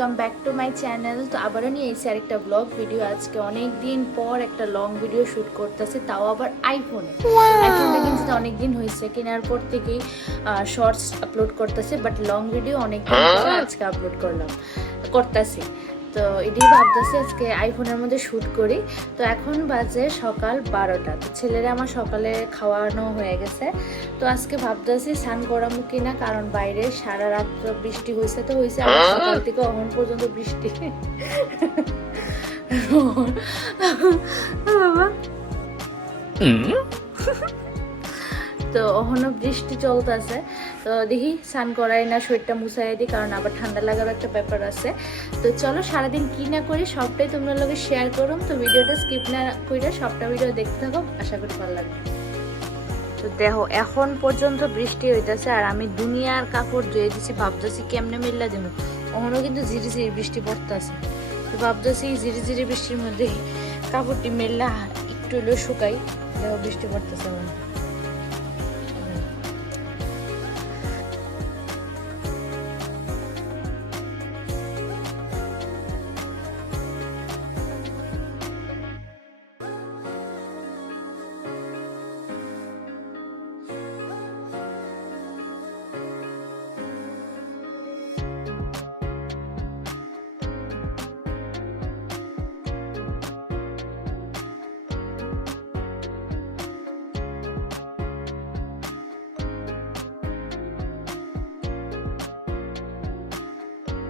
Welcome back to my channel. তো আবারও নিয়ে এসেছি আরেকটা ব্লগ ভিডিও। আজকে অনেক দিন পর একটা লং ভিডিও শ্যুট করতেছি, তাও আবার আইফোনটা কিনতে অনেক দিন হয়েছে, কেনার পর থেকেই শর্টস আপলোড করতেছে, বাট লং ভিডিও অনেক দিন পর আজকে আপলোড করতেছি। তো এটাই ভাবতেছি আজকে আইফোনের মধ্যে শ্যুট করি। তো এখন বাজে সকাল 12টা। তো ছেলেরা আমার সকালে খাওয়ানো হয়ে গেছে। তো আজকে ভাবতেছি স্নান করামো কিনা, কারণ বাইরে সারা রাত বৃষ্টি হয়েছে, তো হয়েছে আবার সকাল থেকে এখন পর্যন্ত বৃষ্টি। বাবা তো ওখানে বৃষ্টি চলতেছে, তো দেখি স্নান করাই না, শরীরটা মুছাই দিই, কারণ আবার ঠান্ডা লাগার একটা ব্যাপার আছে। তো চলো সারাদিন কি না করি সবটাই তোমরা লোকে শেয়ার করুম। তো ভিডিওটা স্কিপ না করে সবটা ভিডিও দেখতে থাকো, আশা করি ভালো লাগবে। তো দেখো এখন পর্যন্ত বৃষ্টি হইতেছে, আর আমি দুনিয়ার কাপড় ধুয়ে দিছি, ভাবতেছি কেমনে মিল্লা দেবো। ওখানেও কিন্তু ঝিরি ঝিরি বৃষ্টি পড়তেছে, তো ভাবতেছি ঝিরি ঝিরি বৃষ্টির মধ্যে কাপড়টি মেললা একটু হলেও শুকাই। দেখো বৃষ্টি পড়তেছে আমার।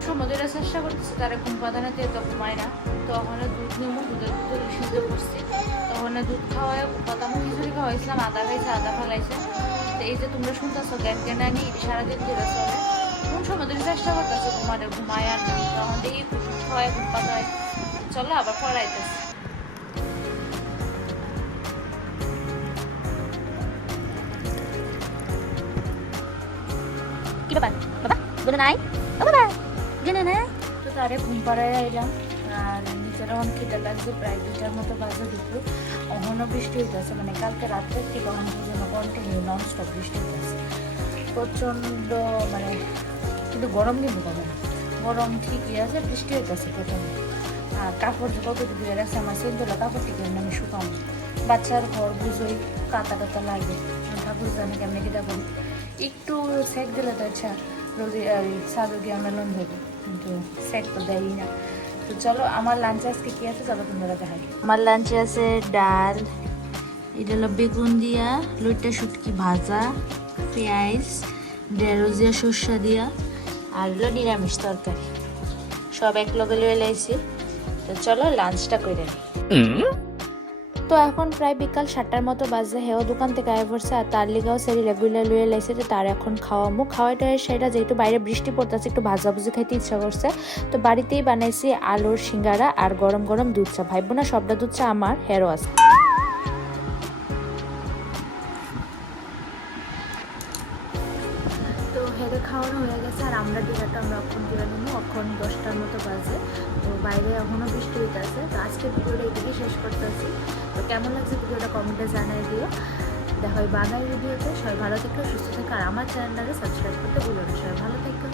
সমুদ্রের চেষ্টা করতেছে তারা ঘুম পাতানো দিয়ে, তো ঘুমায় না। তো ওখানে দুধ নেবো, দুধের দুধ সিদ্ধ করছি, তো ওখানে দুধ খাওয়ায় পাতানো খিচুড়ি খাওয়াইছিলাম, আদা খাইছে, আদা ফালাইছে। তো এই যে তোমরা শুনতেছো জ্ঞান জ্ঞান আনি সারাদিন ধরে চলে। কোন সমুদ্রের চেষ্টা করতেছে ঘুমায় আর না, তখন দেখি দুধ খাওয়ায় ঘুম পাতায়। চলো আবার পড়াইতেছে। কি ব্যাপার বাবা, গুলো নাই বাবা, গুলো না। তো তারে ঘুম পাড়ায় এলাম, আর নিজেরা অনেক খিদে লাগছে, প্রায় 2টার মতো বাজে দুপুর। অহনও বৃষ্টি হইতেছে, মানে কালকে রাত্রের থেকে অহন পর্যন্ত কন্টিনিউ ননস্টপ বৃষ্টি হইতেছে প্রচণ্ড, মানে কিন্তু গরম কিন্তু কমে না, গরম ঠিকই আছে, বৃষ্টি হইতেছে প্রথমে। আর কাপড় যে কত ধুয়ে রাখছে আমার সেগুলো কাপড়টি কেমন আমি শুকাম, বাচ্চার ঘর বুঝোই কাতা টাতা লাগে, ঠাকুর জানি কেমনি কিটা করি, একটু সেক দিলে তো আচ্ছা রোদে সাজো গিয়ে মেলন দেবে, কিন্তু সেক তো দেয়ই না। তো চলো আমার লাঞ্চে আজকে কি আছে চলো তোমরা দেখাই। আমার লাঞ্চে আছে ডাল, এটা হলো বেগুন দিয়া লইটা শুটকি ভাজা, পেঁয়াজ, ঢেঁড়স দিয়া সর্ষা দিয়া, আর হলো নিরামিষ তরকারি, সব এক লগে লয়ে লাইছি। তো চলো লাঞ্চটা করে নিই। তো এখন প্রায় বিকাল 7টার মতো বাজে, হেও দোকান থেকে আয় পড়ছে, আর তার লিগাও সেরি রেগুলার লুয়ে লাইছে, তো তার এখন খাওয়াটা সেটা যেহেতু বাইরে বৃষ্টি পড়তেছে একটু ভাজাভুজি খাইতে ইচ্ছা করছে। তো বাড়িতেই বানাইছি আলুর সিঙ্গারা আর গরম গরম দুধ চা। ভাইবো না সবটা দুধ চা আমার হেরো আছে। তো হেরে খাওয়ানো হয়ে গেছে, আর আমরা ডিনারটা অক্ষণ দিয়ে নিবো, অক্ষণ 10টার মতো বাজে। তো বাইরে এখনও বৃষ্টি হইতেছে। তো আজকে ভিডিওটা এদিকে শেষ করতেছি। তো কেমন লাগছে ভিডিওটা কমেন্টে জানাই দিও। দেখা হয় বানাই ভিডিওতে। সবাই ভালো থেকো, সুস্থ থেকো, আর আমার চ্যানেলটাকে সাবস্ক্রাইব করতে ভুলো না। সবাই ভালো থেকো।